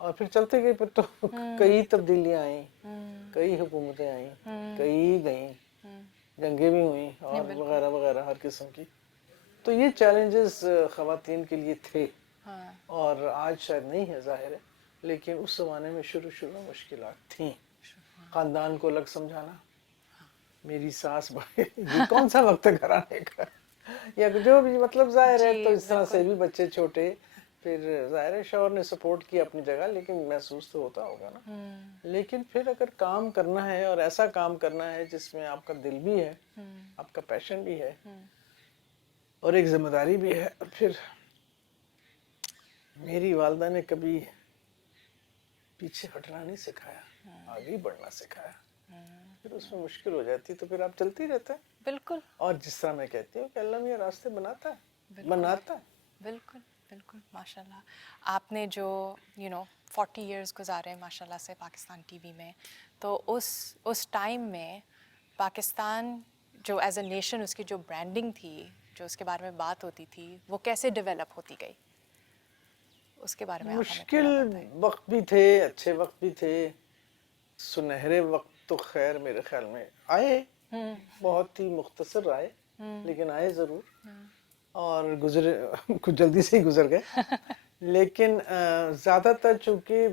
اور پھر چلتے گئے، پھر تو کئی تبدیلیاں آئیں، ہوں کئی حکومتیں آئیں، ہوں کئی گئیں، ہوں جنگیں بھی ہوئیں نہیں اور بالکل وغیرہ وغیرہ ہر قسم کی. تو یہ چیلنجز خواتین کے لیے تھے، ہاں اور آج شاید نہیں ہے ظاہر ہے، لیکن اس زمانے میں شروع میں مشکلات تھیں. خاندان کو الگ سمجھانا، میری ساس بھائی یہ کون سا وقت ہے گھر آنے کا، یا جو بھی مطلب ظاہر ہے. تو جی اس طرح سے بالکل بھی بچے چھوٹے، پھر ظاہر ہے شوہر نے سپورٹ کیا اپنی جگہ، لیکن محسوس تو ہوتا ہوگا نا. ہوں لیکن پھر اگر کام کرنا ہے اور ایسا کام کرنا ہے جس میں آپ کا دل بھی ہے، ہوں آپ کا پیشن بھی ہے، ہوں اور ایک ذمہ داری بھی ہے. پھر میری والدہ نے کبھی پیچھے ہٹنا نہیں سکھایا، آگے ہی بڑھنا سکھایا. پھر اس میں مشکل ہو جاتی تو پھر آپ چلتے ہی رہتے ہیں. بالکل اور جس طرح میں کہتی ہوں کہ اللہ میاں راستے بناتا ہے، بالکل بناتا ہے. بالکل بالکل ماشاء اللہ. آپ نے جو 40 ایئرس گزارے ہیں ماشاء اللہ سے پاکستان ٹی وی میں، تو اس ٹائم میں پاکستان جو ایز اے نیشن اس کی جو برانڈنگ تھی، جو اس کے بارے میں بات ہوتی تھی، وہ کیسے ڈیولپ ہوتی گئی، اس کے بارے میں آپ ہمیں مشکل تھوڑا بتائیں. وقت بھی تھے، اچھے وقت بھی تھے. سنہرے وقت تو خیر میرے خیال میں آئے، ہوں بہت ہی مختصر آئے، ہوں لیکن آئے ضرور، اور گزرے کچھ جلدی سے ہی گزر گئے. لیکن زیادہ تر چونکہ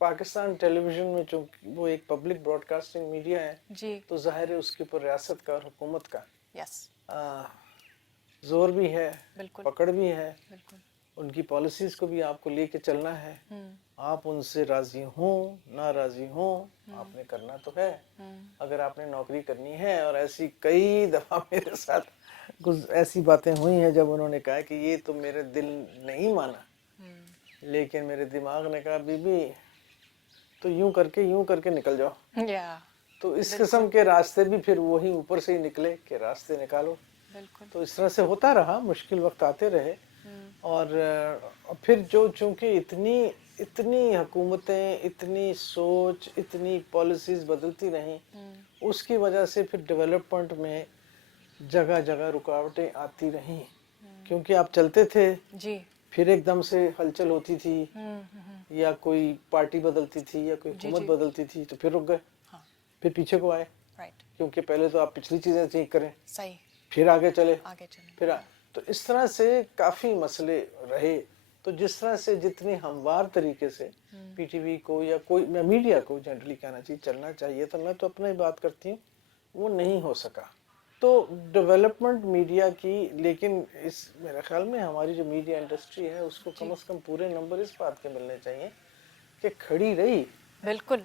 پاکستان ٹیلی ویژن میں چونکہ وہ ایک پبلک براڈ کاسٹنگ میڈیا ہے، جی تو ظاہر ہے اس کے اوپر ریاست کا اور حکومت کا یس زور بھی ہے، بالکل پکڑ بھی ہے. بالکل ان کی پالیسیز کو بھی آپ کو لے کے چلنا ہے. ہوں آپ ان سے راضی ہوں ناراضی ہوں، آپ نے کرنا تو ہے. ہوں اگر آپ نے نوکری کرنی ہے، اور ایسی کئی دفعہ میرے ساتھ کچھ ایسی باتیں ہوئی ہیں جب انہوں نے کہا کہ یہ تو میرے دل نہیں مانا، لیکن میرے دماغ نے کہا بی بی تو یوں کر کے نکل جاؤ. یا تو اس بالکل قسم کے راستے بھی پھر وہی اوپر سے ہی نکلے کہ راستے نکالو. بالکل تو اس طرح سے ہوتا رہا، مشکل وقت آتے رہے. اور پھر چونکہ اتنی حکومتیں، اتنی سوچ، اتنی پالیسیز بدلتی رہیں، اس کی وجہ سے پھر ڈیولپمنٹ میں جگہ جگہ رکاوٹیں آتی رہیں. کیونکہ آپ چلتے تھے، جی پھر ایک دم سے ہلچل ہوتی تھی، یا کوئی پارٹی بدلتی تھی یا کوئی جی حکومت جی بدلتی تھی، تو پھر رک گئے، ہاں پھر پیچھے کو آئے. رائٹ کیونکہ پہلے تو آپ پچھلی چیزیں ٹھیک کریں، صحیح پھر آگے چلے، آگے چلیں. پھر تو اس طرح سے کافی مسئلے رہے. تو جس طرح سے جتنی ہموار طریقے سے پی ٹی وی کو یا کوئی میڈیا کو جنرلی کہنا چاہیے چلنا چاہیے تھا، میں تو اپنا ہی بات کرتی ہوں، وہ نہیں ہو سکا. تو ڈیولپمنٹ میڈیا کی، لیکن میرے خیال میں ہماری جو میڈیا انڈسٹری ہے اس کو جی کم از کم پورے نمبر اس بات کے ملنے چاہیے کہ کھڑی رہی. بالکل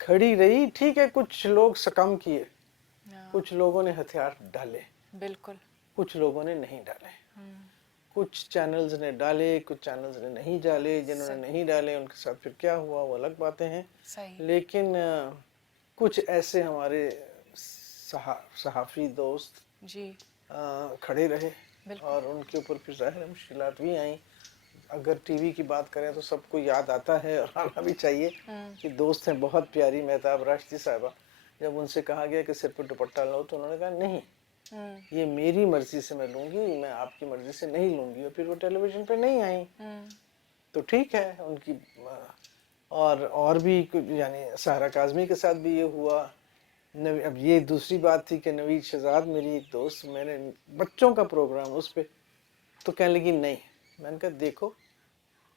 ٹھیک ہے، کچھ لوگ سکم کیے، ہاں، کچھ لوگوں نے ہتھیار ڈالے، بالکل کچھ لوگوں نے نہیں ڈالے. کچھ چینلز نے ڈالے، کچھ چینلز نے نہیں ڈالے. جنہوں نے نہیں ڈالے ان کے ساتھ پھر کیا ہوا وہ الگ باتیں ہیں. صحیح لیکن کچھ ایسے ہمارے صحافی دوست جی کھڑے رہے، بالکل اور ان کے اوپر پھر ظاہر مشکلات بھی آئیں. اگر ٹی وی کی بات کریں تو سب کو یاد آتا ہے، اور آنا بھی چاہیے، کہ دوست ہیں بہت پیاری مہتاب راشدی صاحبہ. جب ان سے کہا گیا کہ سر پہ دوپٹہ لو، تو انہوں نے کہا نہیں، یہ میری مرضی سے میں لوں گی، میں آپ کی مرضی سے نہیں لوں گی. اور پھر وہ ٹیلی ویژن پہ نہیں آئیں. تو ٹھیک ہے ان کی. اور بھی یعنی سہرا کاظمی کے ساتھ بھی یہ ہوا. اب یہ دوسری بات تھی کہ نوید شہزاد میری ایک دوست، میں نے بچوں کا پروگرام اس پہ، تو کہنے لگی نہیں. میں نے کہا دیکھو،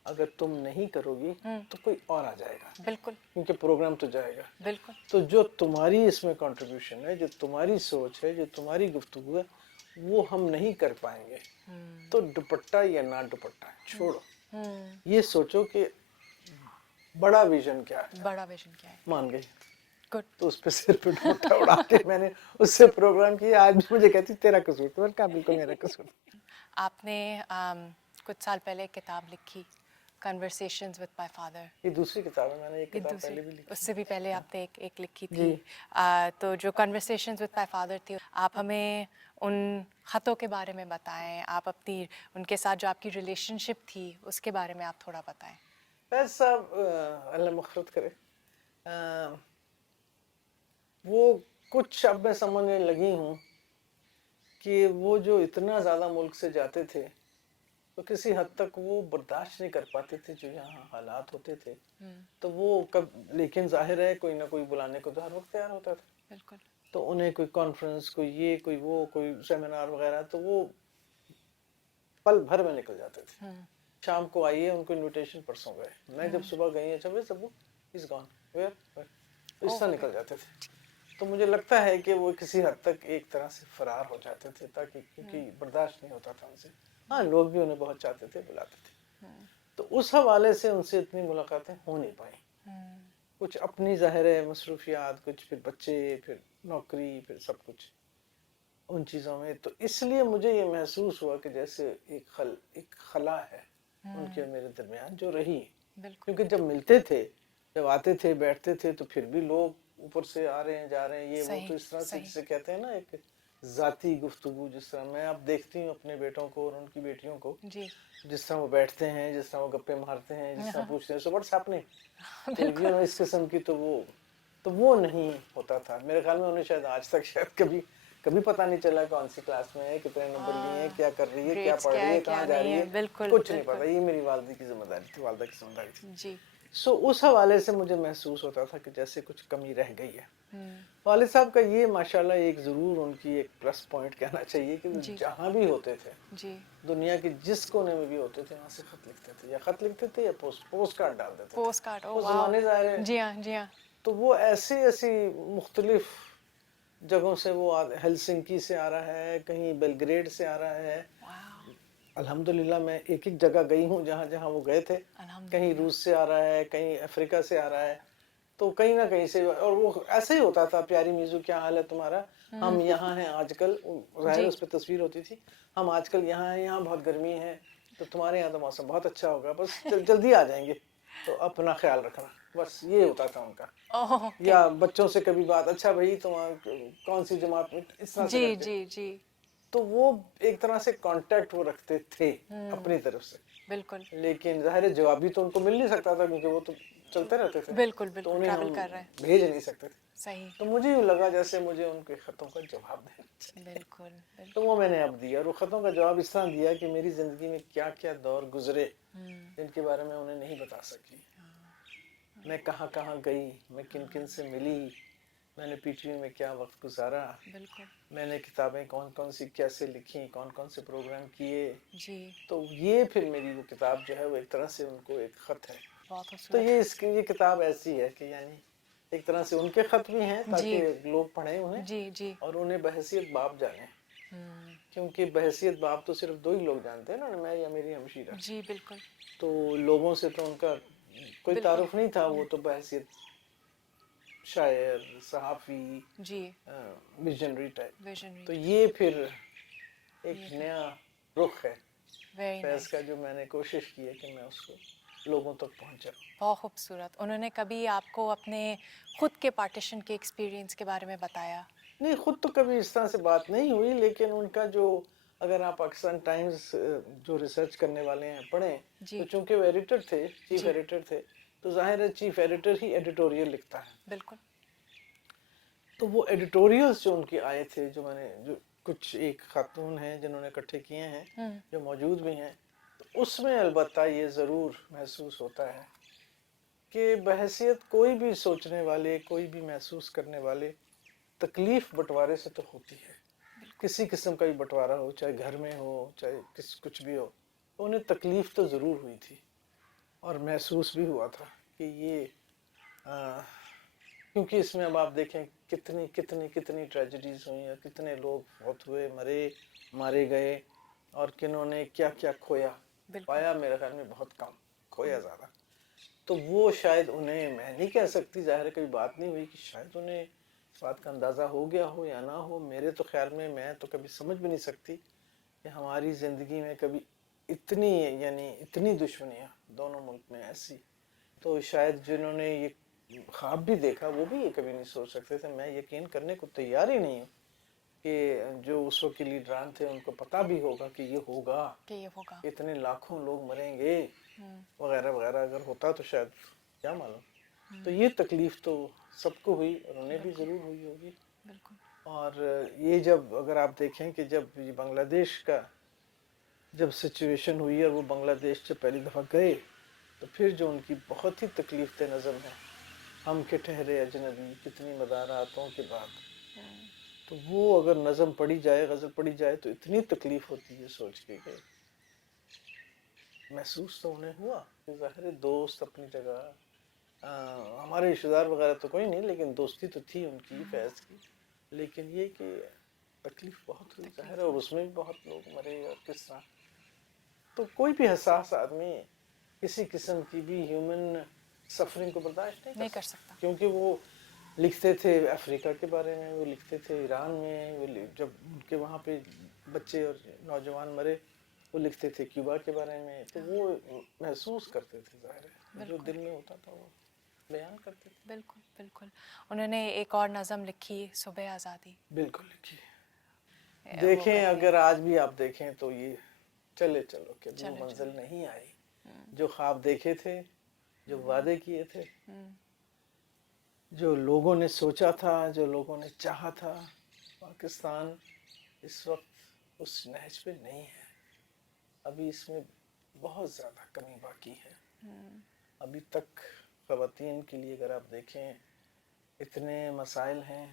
اگر تم نہیں کرو گی تو کوئی اور آ جائے گا، بالکل کیونکہ پروگرام تو جائے گا. بالکل تو جو تمہاری اس میں کنٹریبیوشن ہے، جو تمہاری سوچ ہے، جو تمہاری گفتگو ہے، وہ ہم نہیں کر پائیں گے. تو دوپٹہ یا نہ دوپٹہ چھوڑو، یہ سوچو کہ بڑا ویژن کیا ہے. بڑا ویژن کیا ہے. مان گئی. گڈ تو اس پہ سر پہ دوپٹہ اڑا کے میں نے اس سے پروگرام کیا. آج بھی مجھے کہتی تیرا قصور تھا. میں نے کہا بالکل میرا قصور. آپ نے کچھ سال پہلے ایک کتاب لکھی، کنورسیشنز وتھ مائی فادر. یہ دوسری کتاب ہے، میں نے ایک یہ کتاب دوسری، پہلے بھی اس لکھی. سے بھی پہلے آپ نے ایک لکھی جی. تھی. تو جو کنورسیشنز وتھ مائی فادر تھی، آپ ہمیں ان خطوں کے بارے میں بتائیں. آپ اپنی ان کے ساتھ جو آپ کی ریلیشن شپ تھی اس کے بارے میں آپ تھوڑا بتائیں. فیض صاحب اللہ مغفرت کرے، وہ کچھ اب میں سمجھنے لگی ہوں کہ وہ جو اتنا زیادہ ملک سے جاتے تھے، تو کسی حد تک وہ برداشت نہیں کر پاتے تھے جو یہاں حالات ہوتے تھے. ہوں، تو وہ لیکن ظاہر ہے کوئی نہ کوئی بلانے کو تو ہر وقت تیار ہوتا تھا. بالکل. تو انہیں کوئی کانفرنس، کوئی یہ، کوئی وہ، کوئی سیمینار وغیرہ، تو وہ پل بھر میں نکل جاتے تھے. ہوں، شام کو آئیے، ان کو انویٹیشن پرسوں گئے. میں جب صبح گئی اچھا where Sabu is gone where, اس طرح نکل جاتے تھے. تو مجھے لگتا ہے کہ وہ کسی حد تک ایک طرح سے فرار ہو جاتے تھے، تاکہ کیونکہ برداشت نہیں ہوتا تھا ان سے. ہاں لوگ بھی انہیں بہت چاہتے تھے، بلاتے تھے. تو اس حوالے سے ان سے اتنی ملاقاتیں ہو نہیں پائیں. کچھ اپنی ظاہر ہے مصروفیات، کچھ پھر بچے، پھر نوکری، پھر سب کچھ ان چیزوں میں. تو اس لیے مجھے یہ محسوس ہوا کہ جیسے ایک خلا ہے ان کے میرے درمیان جو رہی. بالکل. کیونکہ جب ملتے تھے، جب آتے تھے بیٹھتے تھے، تو پھر بھی لوگ اوپر سے آ رہے ہیں جا رہے ہیں، یہ وہ، تو اس طرح سے جسے کہتے ہیں نا ایک ذاتی گفتگو. جس طرح میں اب دیکھتی ہوں اپنے بیٹوں کو اور ان کی بیٹیوں کو، جی جس طرح وہ بیٹھتے ہیں، جس طرح وہ گپے مارتے ہیں، جس طرح پوچھتے ہیں سو واٹس ہیپننگ، بالکل. اس قسم کی. تو وہ نہیں ہوتا تھا میرے خیال میں. انہیں شاید آج تک شاید کبھی پتہ نہیں چلا کون سی کلاس میں ہے، کتنے نمبر لیے ہیں، کیا کر رہی ہے، کیا گریڈس پڑھ کیا رہی ہے ہے، کہاں کیا جا نہیں رہی ہے. ہے، بالکل کچھ نہیں بالکل. پتا. یہ میری والدہ کی ذمہ داری تھی، والدہ کی ذمہ داری تھی. جی. اس حوالے سے مجھے محسوس ہوتا تھا کہ جیسے کچھ کمی رہ گئی ہے. والد صاحب کا یہ ماشاءاللہ ایک ضرور ان کی ایک پلس پوائنٹ کہنا چاہیے کہ وہ جی جہاں بھی ہوتے تھے، جی دنیا کے جس کونے میں بھی ہوتے تھے، وہاں سے خط لکھتے تھے، یا خط لکھتے تھے یا پوسٹ کارڈ ڈال دیتے تھے. Post card. او وہ واو. زمانے ظاہر ہے. جی ہاں جی ہاں. تو وہ ایسی مختلف جگہوں سے، وہ ہیلسنکی سے آ رہا ہے، کہیں بیلگریڈ سے آ رہا ہے. واو. الحمدللہ میں ایک جگہ گئی ہوں جہاں جہاں وہ گئے تھے. کہیں روس سے آ رہا ہے، کہیں افریقہ سے آ رہا ہے. تو کہیں نہ کہیں سے، اور وہ ایسے ہی ہوتا تھا. پیاری میزو کیا حال ہے تمہارا؟ ہم یہاں ہیں آج کل. ظاہر اس پہ تصویر ہوتی تھی. ہم آج کل یہاں ہیں، یہاں بہت گرمی ہے، تو تمہارے یہاں تو موسم بہت اچھا ہوگا، بس جلدی آ جائیں گے، تو اپنا خیال رکھنا. بس یہ ہوتا تھا ان کا. یا بچوں سے کبھی بات، اچھا بھائی تم کون سی جماعت میں، اس طرح سے جی کر کے. جی جی. تو وہ ایک طرح سے کانٹیکٹ وہ رکھتے تھے اپنی طرف سے. بالکل لیکن ظاہر جوابی تو ان کو مل نہیں سکتا تھا، کیونکہ وہ تو چلتے رہتے تھے، بالکل تو بالکل. انہیں ٹریول ہم کر رہے ہیں. بھیج نہیں سکتے تھے. صحیح. تو مجھے یوں لگا جیسے مجھے ان کے خطوں کا جواب دینا چاہیے. بالکل تو بالکل. وہ میں نے اب دیا، اور وہ خطوں کا جواب اس طرح دیا کہ میری زندگی میں کیا کیا دور گزرے جن کے بارے میں انہیں نہیں بتا سکی. میں کہاں کہاں گئی، میں کن کن سے ملی، میں نے پی ٹی وی میں کیا وقت گزارا، بالکل. میں نے کتابیں کون کون سی کیسے لکھیں، کون کون سے پروگرام کیے. جی. تو یہ پھر میری وہ کتاب جو ہے وہ ایک طرح سے ان کو ایک خط ہے. بہت تو خوبصورت. یہ کتاب ایسی ہے کہ یعنی ایک طرح سے ان کے خط بھی ہیں جی تاکہ لوگ پڑھیں انہیں، جی جی. اور انہیں بحیثیت باپ جانیں. کیونکہ بحیثیت باپ تو صرف 2 ہی لوگ جانتے ہیں نا، میں یا میری ہمشیرہ. جی بالکل تو لوگوں سے تو ان کا کوئی بالکل. تعارف نہیں تھا. وہ تو بحیثیت شاعر، صحافی، جی. Visionary type. ویژنری. تو یہ پھر ایک نیا رخ ہے ویری فیض نائس. کا، جو میں نے کوشش کی ہے کہ میں اس کو لوگوں تک پہنچاؤں. بہت خوبصورت. انہوں نے کبھی آپ کو اپنے خود کے پارٹیشن کے ایکسپیرینس کے بارے میں بتایا؟ نہیں، خود تو کبھی اس طرح سے بات نہیں ہوئی، لیکن ان کا جو، اگر آپ پاکستان ٹائمز جو ریسرچ کرنے والے ہیں پڑھیں، جی تو چونکہ وہ ایڈیٹر تھے، چیف جی ایڈیٹر تھے، تو ظاہر ہے چیف ایڈیٹر ہی ایڈیٹوریل لکھتا ہے. بالکل. تو وہ ایڈیٹوریلز جو ان کے آئے تھے، جو میں نے جو کچھ ایک خاتون ہیں جنہوں نے اکٹھے کیے ہیں، جو موجود بھی ہیں، تو اس میں البتہ یہ ضرور محسوس ہوتا ہے کہ بحیثیت کوئی بھی سوچنے والے، کوئی بھی محسوس کرنے والے، تکلیف بٹوارے سے تو ہوتی ہے. کسی قسم کا بھی بٹوارا ہو، چاہے گھر میں ہو، چاہے کچھ بھی ہو، تو انہیں تکلیف تو ضرور ہوئی تھی، اور محسوس بھی ہوا تھا کہ یہ کیونکہ اس میں اب آپ دیکھیں کتنی کتنی کتنی ٹریجڈیز ہوئیں، اور کتنے لوگ فوت ہوئے، مارے گئے، اور کنہوں نے کیا کیا کھویا. پایا میرے خیال میں بہت کم، کھویا زیادہ. تو وہ شاید انہیں، میں نہیں کہہ سکتی، ظاہر ہے کوئی بات نہیں ہوئی، کہ شاید انہیں اس بات کا اندازہ ہو گیا ہو یا نہ ہو. میرے تو خیال میں تو کبھی سمجھ بھی نہیں سکتی کہ ہماری زندگی میں کبھی اتنی دشمنیاں دونوں ملک میں ایسی. تو شاید جنہوں نے یہ خواب بھی دیکھا، وہ بھی یہ کبھی نہیں سوچ سکتے تھے. میں یقین کرنے کو تیار ہی نہیں ہوں کہ جو اس وقت کے لیڈران تھے ان کو پتہ بھی ہوگا کہ یہ ہوگا، کہ یہ ہوگا. اتنے لاکھوں لوگ مریں گے وغیرہ وغیرہ. اگر ہوتا تو شاید کیا معلوم. تو یہ تکلیف تو سب کو ہوئی، اور انہیں بھی ضرور ہوئی ہوگی. بالکل. اور یہ جب، اگر آپ دیکھیں کہ جب یہ بنگلہ دیش کا جب سچویشن ہوئی اور وہ بنگلہ دیش سے پہلی دفعہ گئے تو پھر جو ان کی بہت ہی تکلیف دہ نظم ہے، ہم کے ٹھہرے اجنبی کتنی مداراتوں کے بعد، تو وہ اگر نظم پڑھی جائے، غزل پڑھی جائے تو اتنی تکلیف ہوتی ہے سوچ کے کہ محسوس تو انہیں ہوا کہ ظاہر ہے دوست اپنی جگہ، ہمارے رشتے دار وغیرہ تو کوئی نہیں، لیکن دوستی تو تھی ان کی فیض کی، لیکن یہ کہ تکلیف بہت ہوئی ظاہر ہے، اور اس میں بھی بہت لوگ مرے اور کس طرح. تو کوئی بھی حساس آدمی کسی قسم کی بھی ہیومن سفرنگ کو برداشت نہیں کر سکتا، کیونکہ وہ لکھتے تھے افریقہ کے بارے میں، وہ لکھتے تھے ایران میں، وہ جب ان کے وہاں پہ بچے اور نوجوان مرے وہ لکھتے تھے کیوبا کے بارے میں، تو وہ محسوس کرتے تھے، ظاہر ہے جو دل میں ہوتا تھا وہ بیان کرتے تھے. بالکل بالکل. انہوں نے ایک اور نظم لکھی صبح آزادی. بالکل لکھی. دیکھیں اگر آج بھی آپ دیکھیں تو یہ چلے چلو کہ وہ منزل نہیں آئی جو خواب دیکھے تھے، جو وعدے کیے تھے، جو لوگوں نے سوچا تھا، جو لوگوں نے چاہا تھا. پاکستان اس وقت اس نہج پہ نہیں ہے، ابھی اس میں بہت زیادہ کمی باقی ہے. ابھی تک خواتین کے لیے اگر آپ دیکھیں اتنے مسائل ہیں،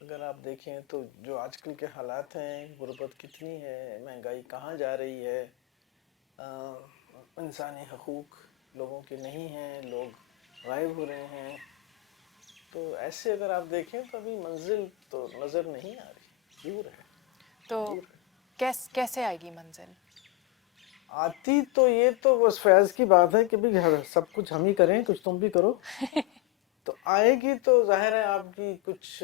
اگر آپ دیکھیں تو جو آج کل کے حالات ہیں، غربت کتنی ہے، مہنگائی کہاں جا رہی ہے، انسانی حقوق لوگوں کے نہیں ہیں، لوگ غائب ہو رہے ہیں. تو ایسے اگر آپ دیکھیں تو ابھی منزل تو نظر نہیں آ رہی، دور ہے. تو کیسے آئے گی منزل؟ آتی تو یہ تو بس فیض کی بات ہے کہ بھی سب کچھ ہم ہی کریں، کچھ تم بھی کرو. تو آئے گی تو ظاہر ہے آپ کی کچھ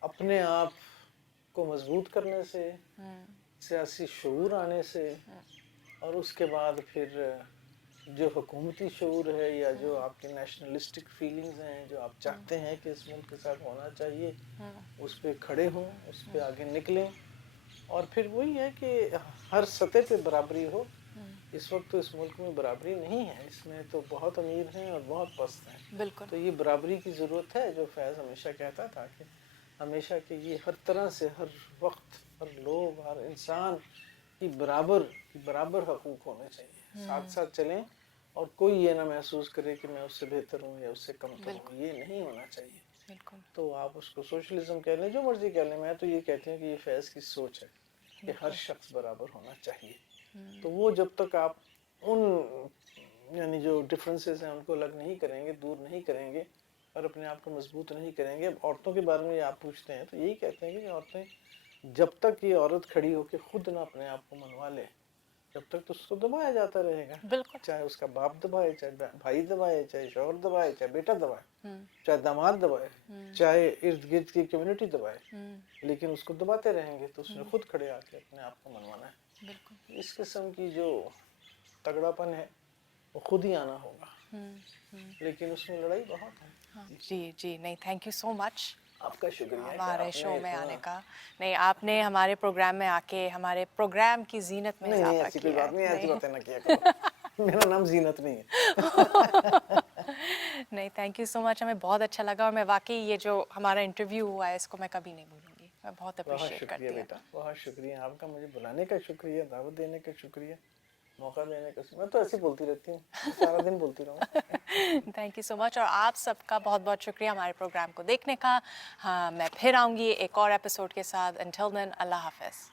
اپنے آپ کو مضبوط کرنے سے، سیاسی شعور آنے سے، اور اس کے بعد پھر جو حکومتی شعور ہے یا جو آپ کی نیشنلسٹک فیلنگز ہیں، جو آپ چاہتے ہیں کہ اس ملک کے ساتھ ہونا چاہیے، اس پہ کھڑے ہوں، اس پہ آگے نکلیں. اور پھر وہی ہے کہ ہر سطح پہ برابری ہو. اس وقت تو اس ملک میں برابری نہیں ہے، اس میں تو بہت امیر ہیں اور بہت پست ہیں. بالکل. تو یہ برابری کی ضرورت ہے، جو فیض ہمیشہ کہتا تھا کہ ہمیشہ کہ یہ ہر طرح سے، ہر وقت، ہر لوگ، ہر انسان کی برابر حقوق ہونے چاہیے، ساتھ ساتھ چلیں، اور کوئی یہ نہ محسوس کرے کہ میں اس سے بہتر ہوں یا اس سے کمتر ہوں، یہ نہیں ہونا چاہیے. بالکل. تو آپ اس کو سوشلزم کہہ لیں، جو مرضی کہہ لیں، میں تو یہ کہتی ہوں کہ یہ فیض کی سوچ ہے کہ ہر شخص برابر ہونا چاہیے. تو وہ جب تک آپ ان یعنی جو ڈفرینسز ہیں ان کو الگ نہیں کریں گے، دور نہیں کریں گے، اور اپنے آپ کو مضبوط نہیں کریں گے. عورتوں کے بارے میں آپ پوچھتے ہیں تو یہی کہتے ہیں کہ عورتیں جب تک یہ عورت کھڑی ہو کے خود نہ اپنے آپ کو منوا لے، جب تک تو اس کو دبایا جاتا رہے گا. بالکل. چاہے اس کا باپ دبائے، چاہے بھائی دبائے، چاہے شوہر دبائے، چاہے بیٹا دبائے، چاہے داماد دبائے، چاہے ارد گرد کی کمیونٹی دبائے، لیکن اس کو دباتے رہیں گے تو اس نے خود کھڑے آ کے اپنے آپ کو منوانا ہے. بالکل. اس قسم کی جو تگڑا پن ہے وہ خود ہی آنا ہوگا، لیکن اس میں لڑائی بہت ہے. جی جی. نہیں، تھینک یو سو مچ آپ کا شکریہ کہ ہمارے آپ نے شو میں اتنا، آنے کا. نہیں، آپ نے ہمارے پروگرام میں آ کے ہمارے پروگرام کی زینت میں نہیں اضافہ ایسی کوئی کیا بات نہیں، ہے. ایسی باتیں نہ کیا کرو. میرا نام زینت نہیں ہے. نہیں، تھینک یو سو مچ. ہمیں بہت اچھا لگا، اور میں واقعی یہ جو ہمارا انٹرویو ہوا ہے اس کو میں کبھی نہیں بھولوں گی. میں بہت بہت اپریشیٹ شکریہ کرتی ہوں. بیٹا، بہت شکریہ آپ کا، مجھے بلانے کا شکریہ، دعوت دینے کا شکریہ، موقع دینے کا. میں تو ایسے ہی بولتی رہتی ہوں، سارا دن بولتی رہوں. تھینک یو سو مچ. اور آپ سب کا بہت بہت شکریہ ہمارے پروگرام کو دیکھنے کا. ہاں، میں پھر آؤں گی ایک اور ایپیسوڈ کے ساتھ. انٹل دین، اللہ حافظ.